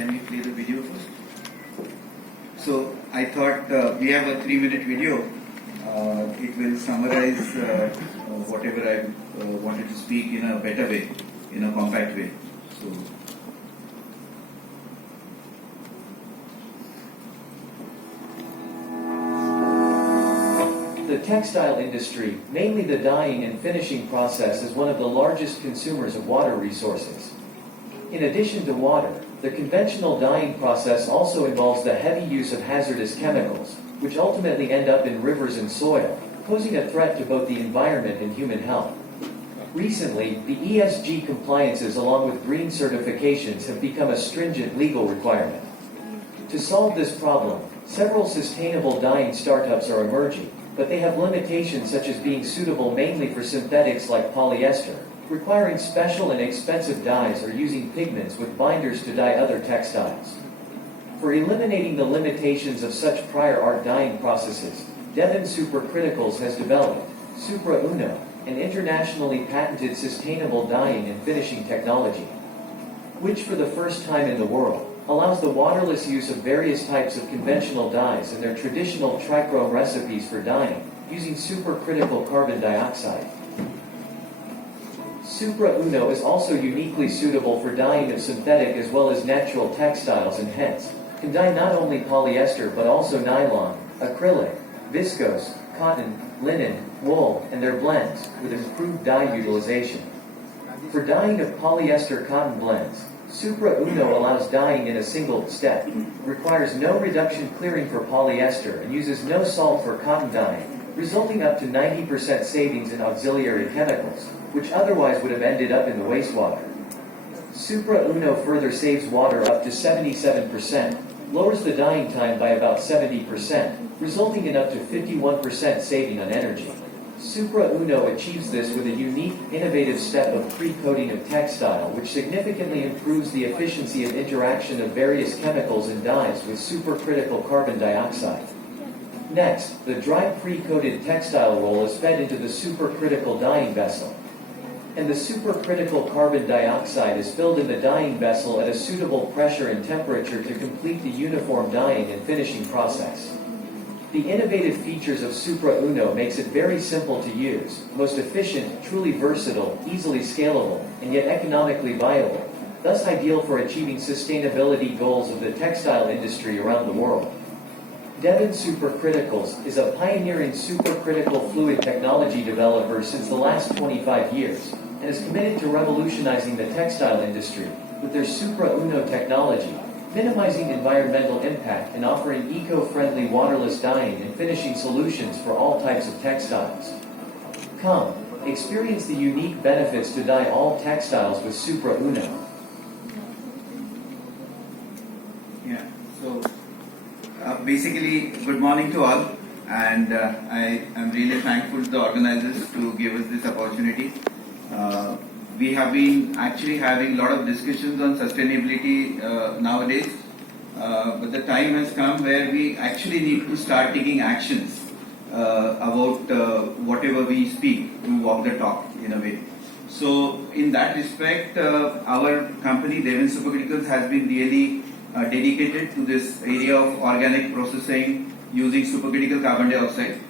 can we play the video first? So I thought we have a 3-minute video. It will summarize whatever I wanted to speak in a better way, in a compact way. So. The textile industry, mainly the dyeing and finishing process, is one of the largest consumers of water resources. In addition to water, the conventional dyeing process also involves the heavy use of hazardous chemicals, which ultimately end up in rivers and soil, posing a threat to both the environment and human health. Recently, the ESG compliances along with green certifications have become a stringent legal requirement. To solve this problem, several sustainable dyeing startups are emerging, but they have limitations such as being suitable mainly for synthetics like polyester, requiring special and expensive dyes, or using pigments with binders to dye other textiles. For eliminating the limitations of such prior art dyeing processes, Devon Supercriticals has developed Supra Uno, an internationally patented sustainable dyeing and finishing technology, which for the first time in the world allows the waterless use of various types of conventional dyes in their traditional trichrome recipes for dyeing using supercritical carbon dioxide. Supra Uno is also uniquely suitable for dyeing of synthetic as well as natural textiles, and hence can dye not only polyester but also nylon, acrylic, viscose, cotton, linen, wool, and their blends with improved dye utilization. For dyeing of polyester cotton blends, Supra Uno allows dyeing in a single step, requires no reduction clearing for polyester, and uses no salt for cotton dyeing, resulting up to 90% savings in auxiliary chemicals, which otherwise would have ended up in the wastewater. Supra Uno further saves water up to 77%, lowers the dyeing time by about 70%, resulting in up to 51% saving on energy. Supra Uno achieves this with a unique, innovative step of pre-coating of textile, which significantly improves the efficiency of interaction of various chemicals and dyes with supercritical carbon dioxide. Next, the dry pre-coated textile roll is fed into the supercritical dyeing vessel, and the supercritical carbon dioxide is filled in the dyeing vessel at a suitable pressure and temperature to complete the uniform dyeing and finishing process. The innovative features of Supra Uno makes it very simple to use, most efficient, truly versatile, easily scalable, and yet economically viable, thus ideal for achieving sustainability goals of the textile industry around the world. Devon Supercriticals is a pioneering supercritical fluid technology developer since the last 25 years, and is committed to revolutionizing the textile industry with their Supra Uno technology, minimizing environmental impact and offering eco-friendly waterless dyeing and finishing solutions for all types of textiles. Come, experience the unique benefits to dye all textiles with Supra Uno. Yeah, so basically, good morning to all, and I am really thankful to the organizers to give us this opportunity. We have been actually having a lot of discussions on sustainability nowadays, but the time has come where we actually need to start taking actions about whatever we speak, to walk the talk in a way. So in that respect, our company Devon Supercriticals has been really dedicated to this area of organic processing using supercritical carbon dioxide.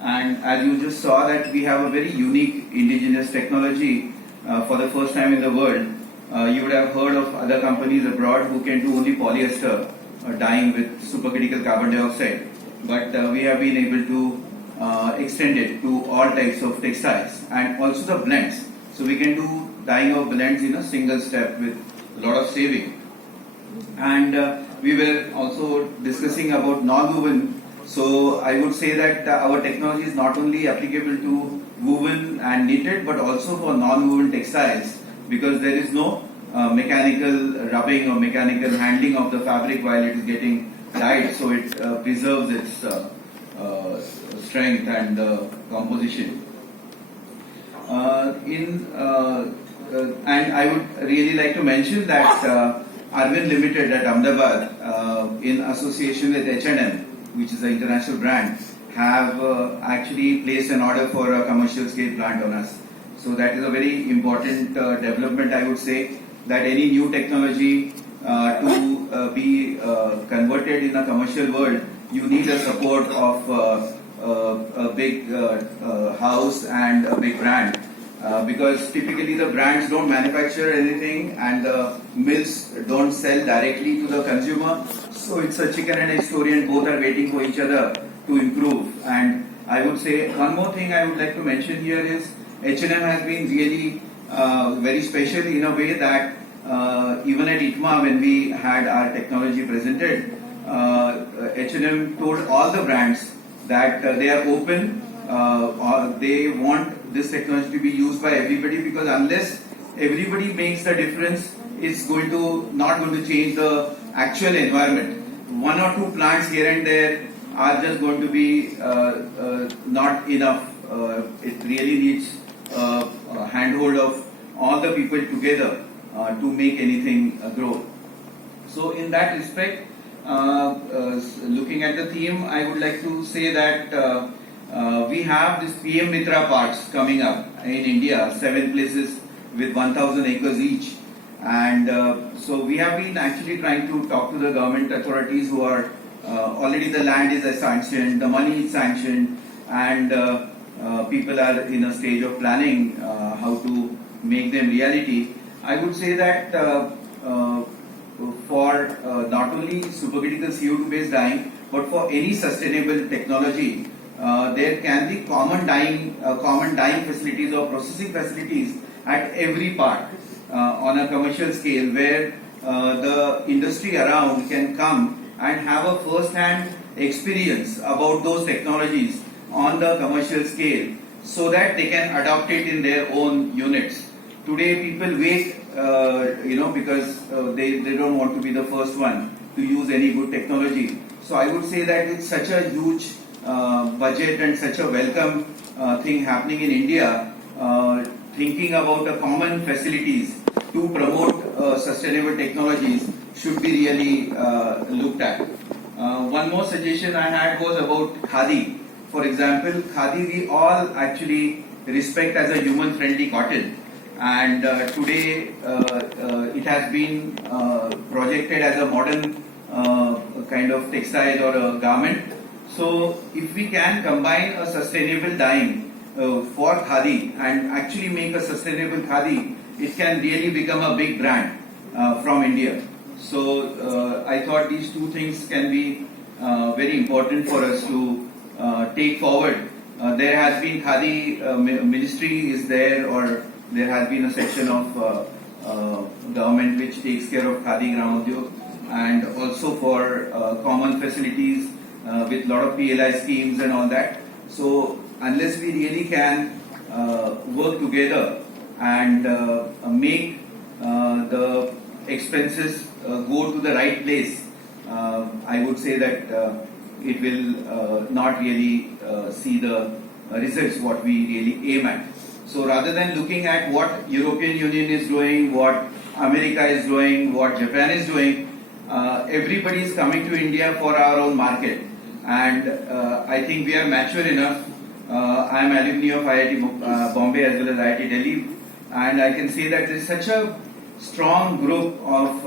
And as you just saw that we have a very unique indigenous technology for the first time in the world. You would have heard of other companies abroad who can do only polyester dyeing with supercritical carbon dioxide. But we have been able to extend it to all types of textiles and also the blends. So we can do dyeing of blends in a single step with a lot of saving. And we were also discussing about non-woven. So I would say that our technology is not only applicable to woven and knitted, but also for non-woven textiles, because there is no mechanical rubbing or mechanical handling of the fabric while it is getting dyed, so it preserves its strength and composition. And I would really like to mention that Arvind Limited at Ahmedabad, in association with H&M, which is an international brand, have actually placed an order for a commercial scale plant on us. So that is a very important development, I would say, that any new technology to be converted in a commercial world, you need a support of a big house and a big brand. Because typically the brands don't manufacture anything and the mills don't sell directly to the consumer. So it's a chicken and egg story, and both are waiting for each other to improve. And I would say one more thing I would like to mention here is H&M has been really very special in a way that even at ITMA, when we had our technology presented, H&M told all the brands that they are open, or they want this technology to be used by everybody, because unless everybody makes the difference, it's not going to change the actual environment. One or two plants here and there are just going to be not enough. It really needs a handhold of all the people together to make anything grow. So in that respect, looking at the theme, I would like to say that we have this PM Mitra parks coming up in India, 7 places with 1,000 acres each. And so we have been actually trying to talk to the government authorities who are already, the land is sanctioned, the money is sanctioned, and people are in a stage of planning how to make them reality. I would say that for not only supercritical CO2 based dyeing, but for any sustainable technology, there can be common dyeing facilities or processing facilities at every park on a commercial scale, where the industry around can come and have a first-hand experience about those technologies on the commercial scale, so that they can adopt it in their own units. Today people wait, because they don't want to be the first one to use any good technology. So I would say that it's such a huge budget and such a welcome thing happening in India, thinking about a common facilities to promote sustainable technologies should be really looked at. One more suggestion I had was about khadi. For example, khadi we all actually respect as a human-friendly cotton, and today it has been projected as a modern kind of textile or a garment. So if we can combine a sustainable dyeing for khadi and actually make a sustainable khadi, it can really become a big brand from India. So I thought these two things can be very important for us to take forward. There has been khadi ministry is there, or there has been a section of government which takes care of khadi gram udyog, and also for common facilities with lot of PLI schemes and all that. So unless we really can work together and make the expenses go to the right place, I would say that it will not really see the results what we really aim at. So rather than looking at what European Union is doing, what America is doing, what Japan is doing, everybody is coming to India for our own market. And I think we are mature enough. I am alumni of IIT Bombay as well as IIT Delhi, and I can say that there is such a strong group of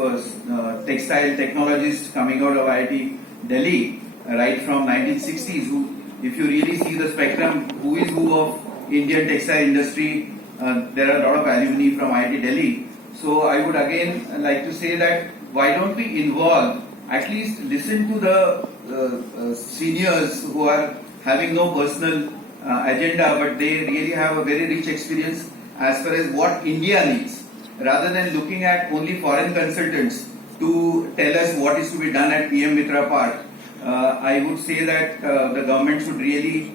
textile technologists coming out of IIT Delhi right from 1960s, who, if you really see the spectrum, who is who of Indian textile industry, there are a lot of alumni from IIT Delhi. So I would again like to say that why don't we involve, at least listen to the seniors who are having no personal agenda, but they really have a very rich experience as far as what India needs, rather than looking at only foreign consultants to tell us what is to be done at PM Mitra Park. I would say that the government should really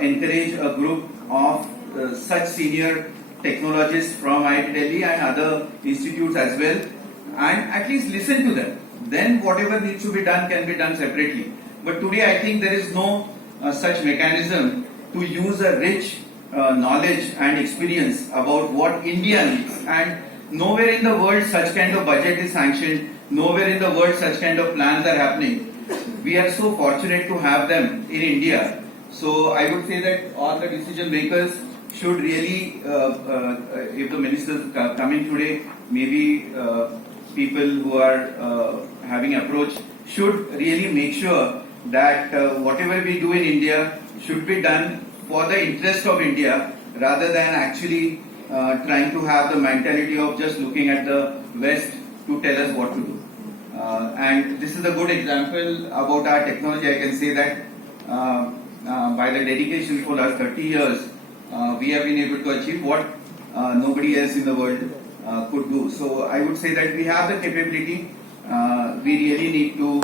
encourage a group of such senior technologists from IIT Delhi and other institutes as well, and at least listen to them. Then whatever needs to be done can be done separately. But today I think there is no such mechanism to use a rich knowledge and experience about what India needs. And nowhere in the world such kind of budget is sanctioned, nowhere in the world such kind of plans are happening. We are so fortunate to have them in India. So I would say that all the decision makers should really, if the ministers come in today, maybe people who are having approach should really make sure that whatever we do in India should be done for the interest of India rather than actually trying to have the mentality of just looking at the West to tell us what to do. And this is a good example about our technology. I can say that by the dedication for last 30 years, we have been able to achieve what nobody else in the world could do. So I would say that we have the capability. We really need to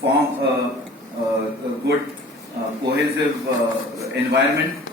form a good cohesive environment